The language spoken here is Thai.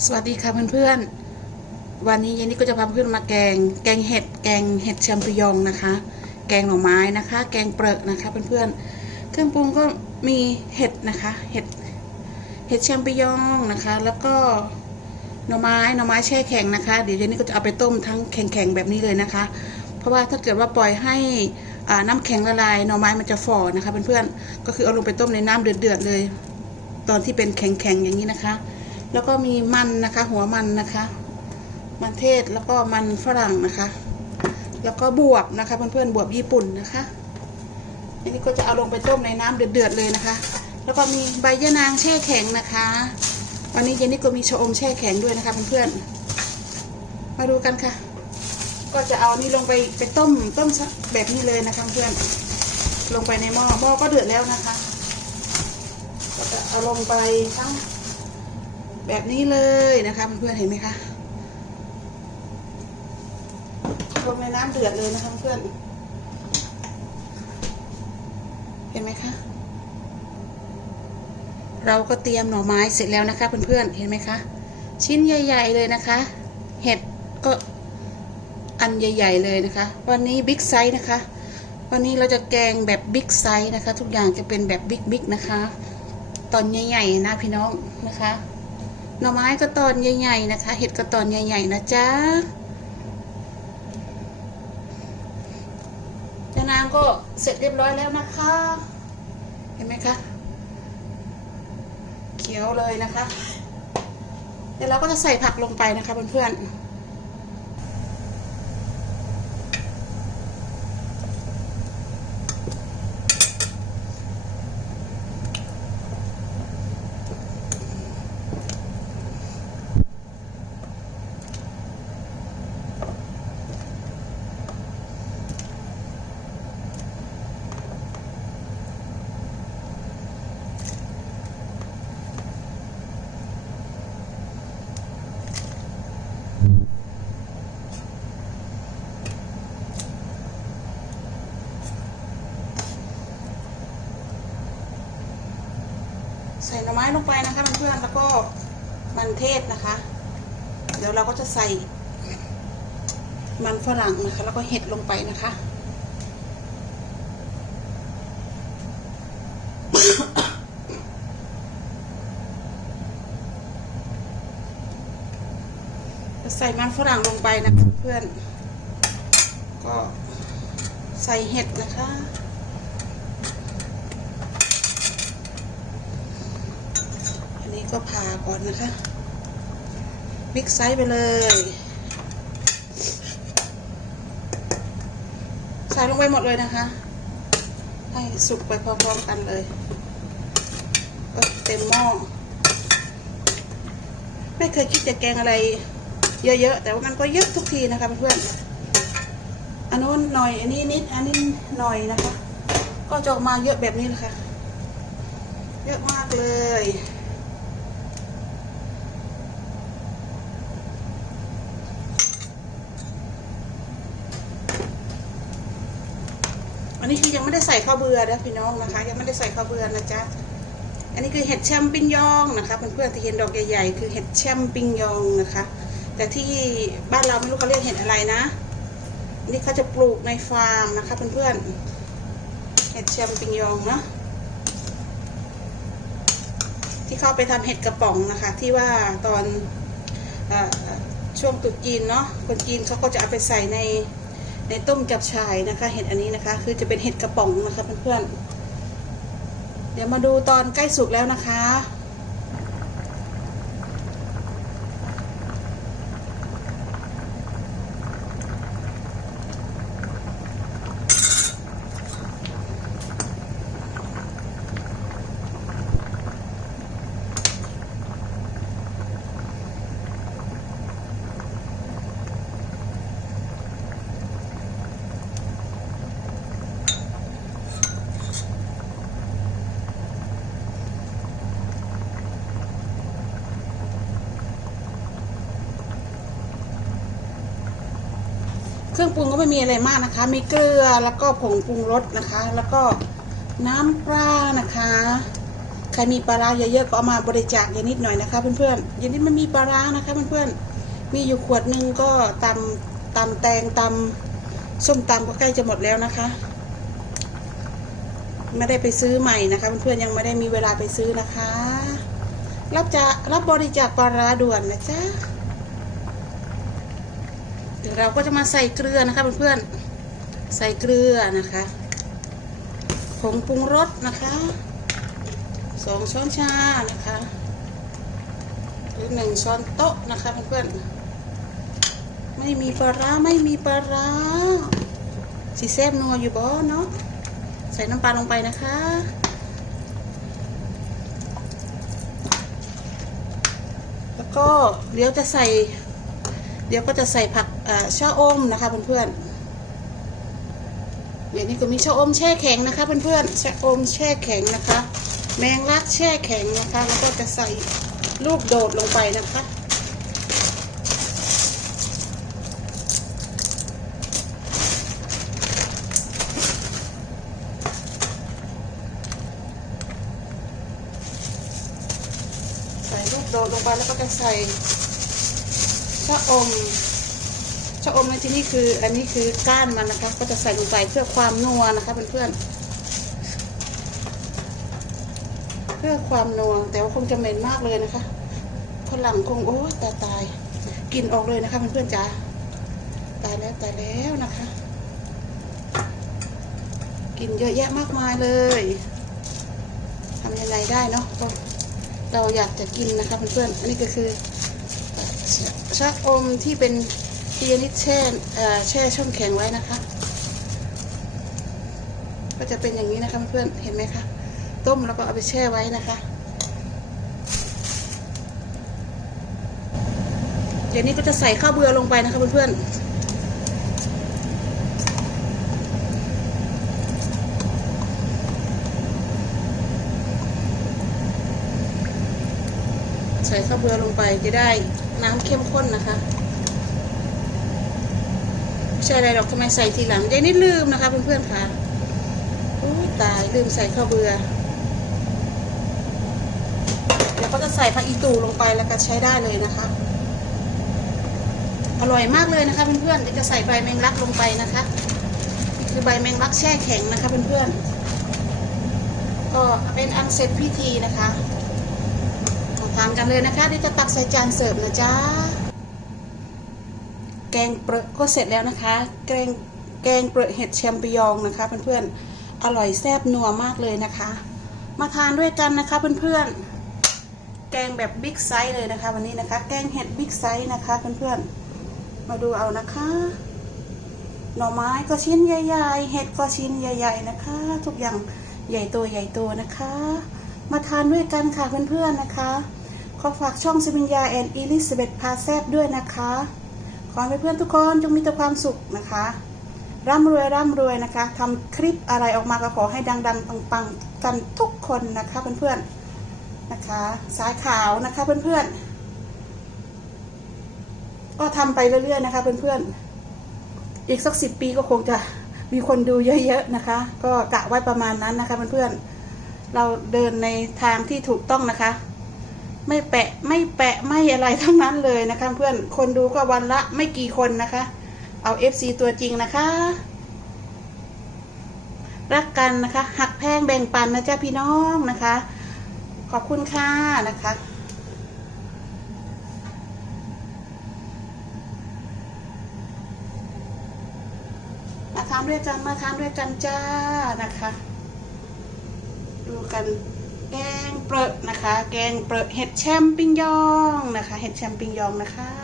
สวัสดีค่ะเพื่อนๆ วันนี้เย็นนี้ก็จะพาเพื่อนมาแกง แกงเห็ด แกงเห็ดแชมปิญองนะคะ แกงหน่อไม้นะคะ แกงเปลือกนะคะเพื่อนๆ เครื่องปรุงก็มีเห็ดนะคะ เห็ด เห็ดแชมปิญองนะคะ แล้วก็หน่อไม้ หน่อไม้แช่แข็งนะคะ เดี๋ยวเย็นนี้ก็จะเอาไปต้มทั้งแข็งๆแบบนี้เลยนะคะ เพราะว่าถ้าเกิดว่าปล่อยให้น้ำแข็งละลาย หน่อไม้มันจะฝ่อนะคะเพื่อนๆ ก็คือเอาลงไปต้มในน้ำเดือดๆเลย ตอนที่เป็นแข็งๆอย่างนี้นะคะ แล้วก็มีมันนะคะ หัวมันนะคะ มันเทศแล้วก็มันฝรั่งนะคะ แล้วก็บวบนะคะ เพื่อนๆบวบญี่ปุ่นนะคะอันนี้ก็จะเอาลงไปต้มในน้ำเดือดๆเลยนะคะ แล้วก็มีใบยะนางแช่แข็งนะคะ วันนี้เย็นนี้ก็มีชะอมแช่แข็งด้วยนะคะเพื่อนๆมาดูกันค่ะ ก็จะเอานี่ลงไปไปต้มต้มแบบนี้เลยนะคะเพื่อนลงไปในหม้อหม้อก็เดือดแล้วนะคะ ก็จะเอาลงไปทั้ง แบบนี้เลยนะคะเพื่อนๆเห็นไหมคะลงในน้ำเดือดเลยนะคะเพื่อนเห็นไหมคะ เราก็เตรียมหน่อไม้เสร็จแล้วนะคะเพื่อนๆเห็นไหมคะ ชิ้นใหญ่ ๆ เลยนะคะ เห็ดก็อันใหญ่ ๆ เลยนะคะ วันนี้บิ๊กไซส์นะคะ วันนี้เราจะแกงแบบบิ๊กไซส์นะคะ ทุกอย่างจะเป็นแบบบิ๊กๆนะคะ ตอนใหญ่ๆนะพี่น้องนะคะ หน่อไม้ก็ตอนใหญ่ๆนะคะ เห็ดก็ตอนใหญ่ๆนะจ๊ะจานางก็เสร็จเรียบร้อยแล้วนะคะ เห็นไหมคะ เขียวเลยนะคะ เดี๋ยวเราก็จะใส่ผักลงไปนะคะเพื่อนๆ ส่หน่อไม้ลงไปนะคะเพื่อนๆแล้วก็มันเทศนะคะ เดี๋ยวเราก็จะใส่ มันฝรั่งนะคะ แล้วก็เห็ดลงไปนะคะใส่มันฝรั่งลงไปนะคะเพื่อน ก็ใส่เห็ดนะคะ อันนี้ ก็ผ่าก่อนนะคะบิ๊กไซส์ไปเลยใส่ลงไปหมดเลยนะคะ ให้สุกไปพร้อมๆกันเลยก็เต็มหม้อไม่เคยคิดจะแกงอะไรเยอะๆ แต่ว่ามันก็เยอะทุกทีนะคะเพื่อนๆอันนู้นหน่อยอันนี้นิดอันนี้หน่อยนะคะ ก็จะออกมาเยอะแบบนี้เลยค่ะเยอะมากเลย นี้คือยังไม่ได้ใส่ข้าวเบื่อนะพี่น้องนะคะ ยังไม่ได้ใส่ข้าวเบื่อนะจ๊ะอันนี้คือเห็ดแชมปิญยองนะคะเพื่อนๆที่เห็นดอกใหญ่ๆคือเห็ดแชมปิญยองนะคะ แต่ที่บ้านเราไม่รู้เขาเรียกเห็ดอะไรนะนนี้เขาจะปลูกในฟาร์มนะคะเพื่อนๆเห็ดแชมปิญยองเนาะที่เขาไปทำเห็ดกระป๋องนะคะ ที่ว่าตอนอช่วงตรุษจีนเนาะคนจีนเขาก็จะเอาไปใส่ใน ในต้มจับชายนะคะ เห็ดอันนี้นะคะ คือจะเป็นเห็ดกระป๋องนะคะเพื่อนๆเดี๋ยวมาดูตอนใกล้สุกแล้วนะคะ เครื่องปรุงก็ไม่มีอะไรมากนะคะ มีเกลือแล้วก็ผงปรุงรสนะคะ แล้วก็น้ำปลานะคะ ใครมีปลาร้าเยอะๆก็เอามาบริจาคยานิดหน่อยนะคะเพื่อนๆยานี้มันมีปลาร้านะคะเพื่อนๆมีอยู่ขวดหนึ่งก็ตำตำแตงตำส้มตำก็ใกล้จะหมดแล้วนะคะ ไม่ได้ไปซื้อใหม่นะคะเพื่อนๆยังไม่ได้มีเวลาไปซื้อนะคะ รับจะรับบริจาคปลาร้าด่วนนะจ๊ะ เราก็จะมาใส่เกลือนะคะเพื่อนๆใส่เกลือนะคะผงปรุงรสนะคะสองช้อนชานะคะหรือหนึ่งช้อนโต๊ะนะคะเพื่อนๆไม่มีปลาร้าไม่มีปลาร้าสีแซ่บนัวอยู่บ่เนาะใส่น้ำปลาลงไปนะคะแล้วก็เดี๋ยวจะใส่ ดี๋ยวก็จะใส่ผักอ่าชะอมนะคะเพื่อนๆเดี๋ยวนี้ก็มีชะอมแช่แข็งนะคะเพื่อนๆชะอมแช่แข็งนะคะ แมงลักแช่แข็งนะคะ แล้วก็จะใส่ลูกโดดลงไปนะคะใส่ลูกโดดลงไปแล้วก็จะใส่ ชะอมชะอมในที่นี่คือ อันนี้คือก้านมันนะคะ ก็จะใส่ลงไปเพื่อความนัวนะคะเพื่อนๆเพื่อความนัวแต่ว่าคงจะเหม็นมากเลยนะคะฝรั่งคงโอ้ตายตายกินออกเลยนะคะเพื่อนๆจ๋าตายแล้วตายแล้วนะคะ กินเยอะแยะมากมายเลยทำยังไงได้เนาะก็เราอยากจะกินนะคะเพื่อนๆอันนี้ก็คือ ชะอมที่เป็นเทียนิดแช่แช่ช่องแข็งไว้นะคะ ก็จะเป็นอย่างนี้นะคะเพื่อนเห็นไหมคะ ต้มแล้วก็เอาไปแช่ไว้นะคะ เดี๋ยวนี้ก็จะใส่ข้าวเบือลงไปนะคะเพื่อนๆใส่ข้าวเบือลงไปจะได้ น้ำเข้มข้นนะคะใช่อะไรหรอกทำไมใส่ทีหลังยายนิดลืมนะคะเพื่อนๆค่ะโอ้ตายลืมใส่ข้าวเบือเดี๋ยวก็จะใส่ผักอีตูลงไปแล้วก็ใช้ได้เลยนะคะ อร่อยมากเลยนะคะเพื่อนๆเดี๋ยวจะใส่ใบแมงลักลงไปนะคะคือใบแมงลักแช่แข็งนะคะเพื่อนๆก็เป็นอันเสร็จพิธีนะคะ ทานกันเลยนะคะที่จะตักใส่จานเสิร์ฟนะจ๊ะแกงเปรอะก็เสร็จแล้วนะคะ แกงแกงเปรอะเห็ดแชมปิญองนะคะเพื่อนๆอร่อยแซ่บนัวมากเลยนะคะ มาทานด้วยกันนะคะเพื่อนๆแกงแบบบิ๊กไซส์เลยนะคะ วันนี้นะคะ แกงเห็ดบิ๊กไซส์นะคะเพื่อนๆมาดูเอานะคะ หน่อไม้ก็ชิ้นใหญ่ๆเห็ดก็ชิ้นใหญ่ ๆนะคะ ทุกอย่างใหญ่โตใหญ่โตนะคะ มาทานด้วยกันค่ะเพื่อนๆนะคะ ขอฝากช่องสมิญญาแอนอิลิซาเบธพาแซบด้วยนะคะ ขอให้เพื่อนทุกคนจงมีแต่ความสุขนะคะ ร่ำรวยร่ำรวยนะคะทำคลิปอะไรออกมาก็ขอให้ดังๆปังๆกันทุกคนนะคะเพื่อนๆนะคะ สายขาวนะคะเพื่อนๆก็ทำไปเรื่อยๆนะคะเพื่อนๆอีกสักสิบปีก็คงจะมีคนดูเยอะๆนะคะ ก็กะไว้ประมาณนั้นนะคะเพื่อนๆเราเดินในทางที่ถูกต้องนะคะ ไม่แปะไม่แปะไม่อะไรทั้งนั้นเลยนะคะ เพื่อนคนดูก็วันละไม่กี่คนนะคะ เอา FC ตัวจริงนะคะ รักกันนะคะ หักแพงแบ่งปันนะจ๊ะพี่น้องนะคะ ขอบคุณค่ะนะคะมาทานด้วยกันมาทานด้วยกันจ้านะคะ ดูกัน แกงเปรอะนะคะ แกงเปรอะเห็ดแชมปิญยองนะคะ เห็ดแชมปิญยองนะคะ